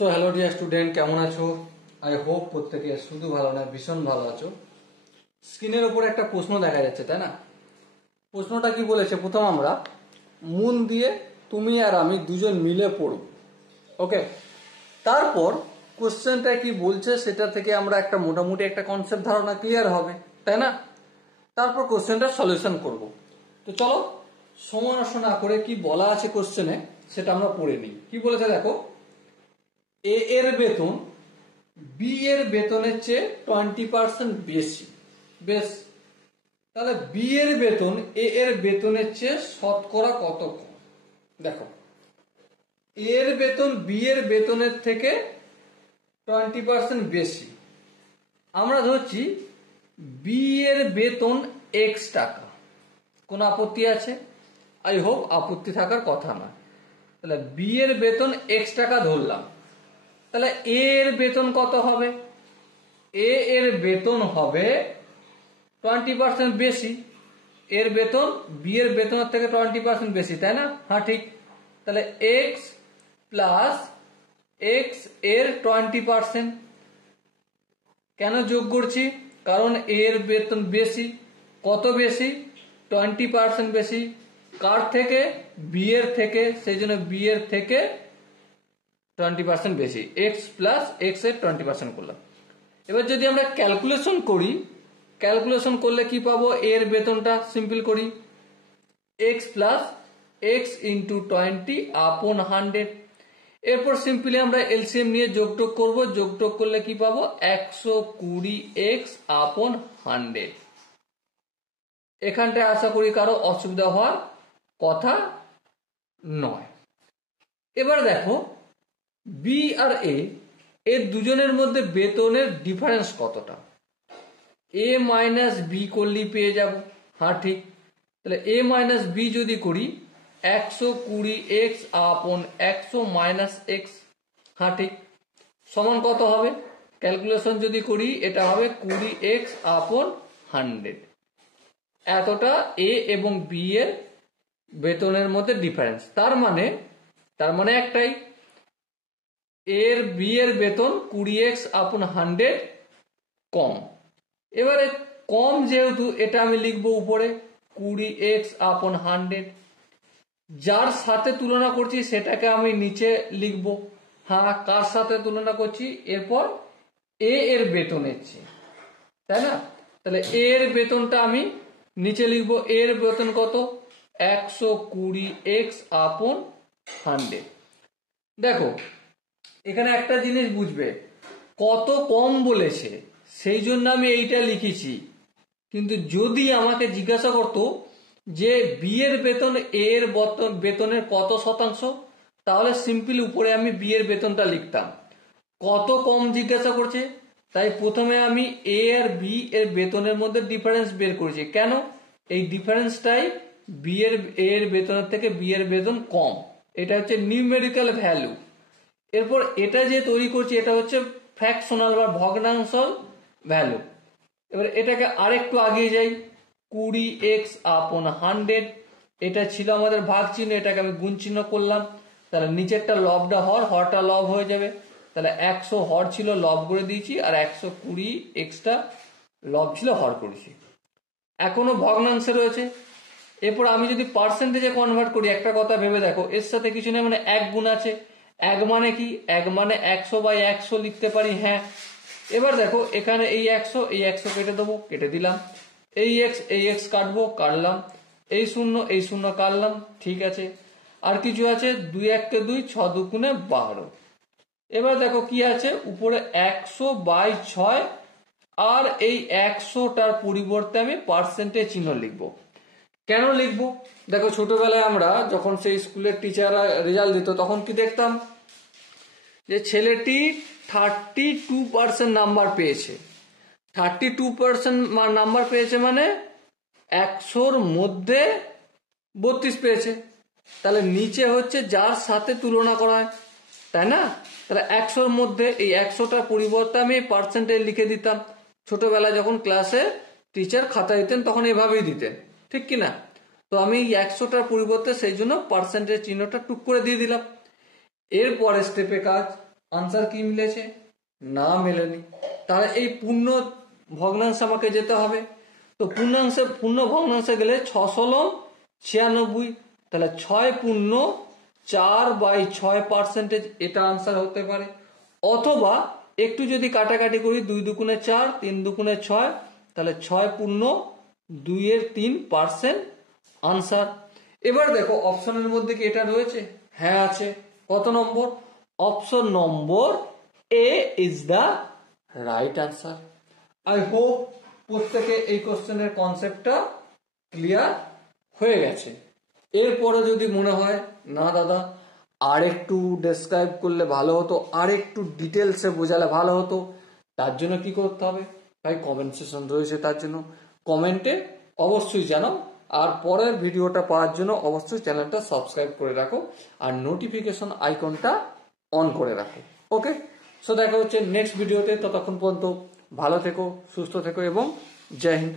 So hello dear student, কেমন আছো? I hope প্রত্যেকে শুধু ভালো না ভীষণ ভালো আছো। স্ক্রিনের উপরে একটা প্রশ্ন দেখা যাচ্ছে, তাই না? প্রশ্নটা কি বলেছে, প্রথম আমরা মন দিয়ে তুমি আর আমি দুজন মিলে পড়ব, ওকে? তারপর কোশ্চেনটা কি বলছে সেটা থেকে আমরা একটা মোটামুটি একটা কনসেপ্ট ধারণা ক্লিয়ার হবে, তাই না? তারপর কোশ্চেনটা সলিউশন করব। তো চলো সময় নষ্ট না করে কি বলা আছে কোশ্চেনে সেটা আমরা পড়ে নিই। কি বলেছে দেখো, এ এর বেতন বি এর বেতনের চেয়ে 20% বেশি। বেশ, তাহলে বি এর বেতন এ এর বেতনের চেয়ে শতকরা কত কম? দেখো, এর বেতন বি এর বেতনের থেকে 20% বেশি। আমরা ধরছি বি এর বেতন এক্স টাকা। কোন আপত্তি আছে? আই হোপ আপত্তি থাকার কথা না। তাহলে বি এর বেতন এক্স টাকা ধরলাম, তাহলে এ এর বেতন কত হবে? এ এর বেতন হবে 20% বেশি। এর বেতন বি এর বেতনের থেকে 20% বেশি, তাই না? হ্যাঁ, ঠিক। তাহলে এক্স প্লাস এক্স এর 20%। কেন যোগ করছি? কারণ এর বেতন বেশি। কত বেশি? 20% বেশি। কার থেকে? বি এর থেকে। সেই জন্য বি এর থেকে 20% বেশি। এক্স প্লাস এক্স এর 20% করলাম। এবার যদি আমরা ক্যালকুলেশন করি, ক্যালকুলেশন করলে কি পাবো? এর বেতনটা সিম্পল করি, এক্স প্লাস এক্স ইন্টু 20 আপন 100। এরপর সিম্পলি আমরা এলসিএম নিয়ে যোগটোগ করব। যোগটোগ করলে কি পাবো? 120 এক্স আপন 100। এখানটায় আশা করি কারো অসুবিধা হওয়ার কথা নয়। এবার দেখো, বি আর এ এর দুজনের মধ্যে বেতনের ডিফারেন্স কতটা? এ মাইনাস বি করলেই পেয়ে যাব। হ্যাঁ, ঠিক। তাহলে এ মাইনাস বি যদি করি, 120 এক্স আপন 100 মাইনাস এক্স। হ্যাঁ, ঠিক। সমান কত হবে? ক্যালকুলেশন যদি করি এটা হবে 20 এক্স আপন 100। এতটা এ এবং বি এর বেতনের মধ্যে ডিফারেন্স। তার মানে একটাই, এর বি এর বেতন 20 এক্স আপন 100 কম। এবারে কম যেহেতু, এটা আমি লিখবো উপরে 20 এক্স আপন 100। যার সাথে তুলনা করছি সেটাকে আমি নিচে লিখবো। হ্যাঁ, কার সাথে তুলনা করছি? এরপর এ এর বেতনের চেয়ে, তাই না? তাহলে এর বেতনটা আমি নিচে লিখবো। এর বেতন কত? 120 এক্স আপন 100। দেখো, এখানে একটা জিনিস বুঝবে, কত কম বলেছে সেই জন্য আমি এইটা লিখেছি। কিন্তু যদি আমাকে জিজ্ঞাসা করতো যে বি এর বেতন এ এর বেতনের কত শতাংশ, তাহলে সিম্পল উপরে আমি বি এর বেতনটা লিখতাম। কত কম জিজ্ঞাসা করছে, তাই প্রথমে আমি এ আর বি এর বেতনের মধ্যে ডিফারেন্স বের করেছি। কেন? এই ডিফারেন্সটাই বি এর এ এর বেতনের থেকে বি এর বেতন কম। এটা হচ্ছে নিউমেরিক্যাল ভ্যালু। এরপর এটা যে তৈরি করছি এটা হচ্ছে ফ্র্যাকশনাল বা ভগ্নাংশ ভ্যালু। এবার এটাকে আরেকটু আগিয়ে যাই, 20 এক্স আপন 100। এটা ছিল আমাদের ভাগ চিহ্ন, এটাকে আমি গুণ চিহ্ন করলাম। তাহলে নিচেরটা লবটা হরটা লব হয়ে যাবে। তাহলে 100 হর ছিল, লব করে দিয়েছি, আর 120 এক্সটা লব ছিল, হর করেছি। এখনো ভগ্নাংশে রয়েছে। এরপর আমি যদি পার্সেন্টেজে কনভার্ট করি, একটা কথা ভেবে দেখো, এর সাথে কিছু নেই, মানে এক গুণ আছে। এক মানে কি? এক মানে 100/100 লিখতে পারি। হ্যাঁ, এবার দেখো এখানে এই 100 কেটে দেবো, কেটে দিলাম। এই এক্স কাটবো, কাটলাম। এই শূন্য কাটলাম, ঠিক আছে। আর কিছু আছে? 2 1 কে 2, 6 2 12। এবার দেখো কি আছে উপরে, 100/6। আর এই 100টার পরিবর্তে আমি পার্সেন্টেজ চিহ্ন লিখবো। কেন লিখবো? দেখো, ছোটবেলায় আমরা যখন সেই স্কুলের টিচাররা রেজাল্ট দিত তখন কি দেখতাম, যে ছেলেটি 32% নাম্বার পেয়েছে। 32% নাম্বার পেয়েছে মানে 100-র মধ্যে 32 পেয়েছে। তাহলে নিচে হচ্ছে যার সাথে তুলনা করা হয়, তাই না? তাহলে 100-র মধ্যে এই 100টার পরিবর্তে আমি পার্সেন্টেজ লিখে দিতাম। ছোটবেলায় যখন ক্লাসে টিচার খাতা দিতেন তখন এভাবেই দিতেন, ঠিক কিনা? তো আমি 100টার পরিবর্তে সেই জন্য পার্সেন্টেজ চিহ্নটা টুক করে দিয়ে দিলাম। এরপরে স্টেপে কাজ, আনসার কি মিলেছে? না মেলেনি। তাহলে এই পূর্ণ ভগ্নাংশে আমাকে যেতে হবে। তো পূর্ণ ভগ্নাংশে গেলে 6 96, তাহলে 6.4/6% এটা আনসার হতে পারে। অথবা একটু যদি কাটাকাটি করি, 2 দুগুণে 4, 3 দুগুণে 6, তাহলে 6.2/3% আনসার। এবার দেখো অপশনের মধ্যে কি এটা রয়েছে? হ্যাঁ আছে। কত নম্বর? Option number A is the right answer. I hope প্রত্যেকে এই কোশ্চেনের কনসেপ্টটা ক্লিয়ার হয়ে গেছে। এরপরে যদি মনে হয় না দাদা আর একটু ডেসক্রাইব করলে ভালো হতো, আর একটু ডিটেলসে বোঝালে ভালো হতো, তার জন্য কি করতে হবে ভাই? কমেন্ট সেকশন রয়েছে, তার জন্য কমেন্টে অবশ্যই জানাও। আর পরের ভিডিওটা পাওয়ার জন্য অবশ্যই চ্যানেলটা সাবস্ক্রাইব করে রাখো আর নোটিফিকেশন আইকনটা অন করে রাখো। ওকে, সো দেখা হচ্ছে নেক্সট ভিডিওতে। ততক্ষণ পর্যন্ত ভালো থেকো, সুস্থ থেকো এবং জয় হিন্দ।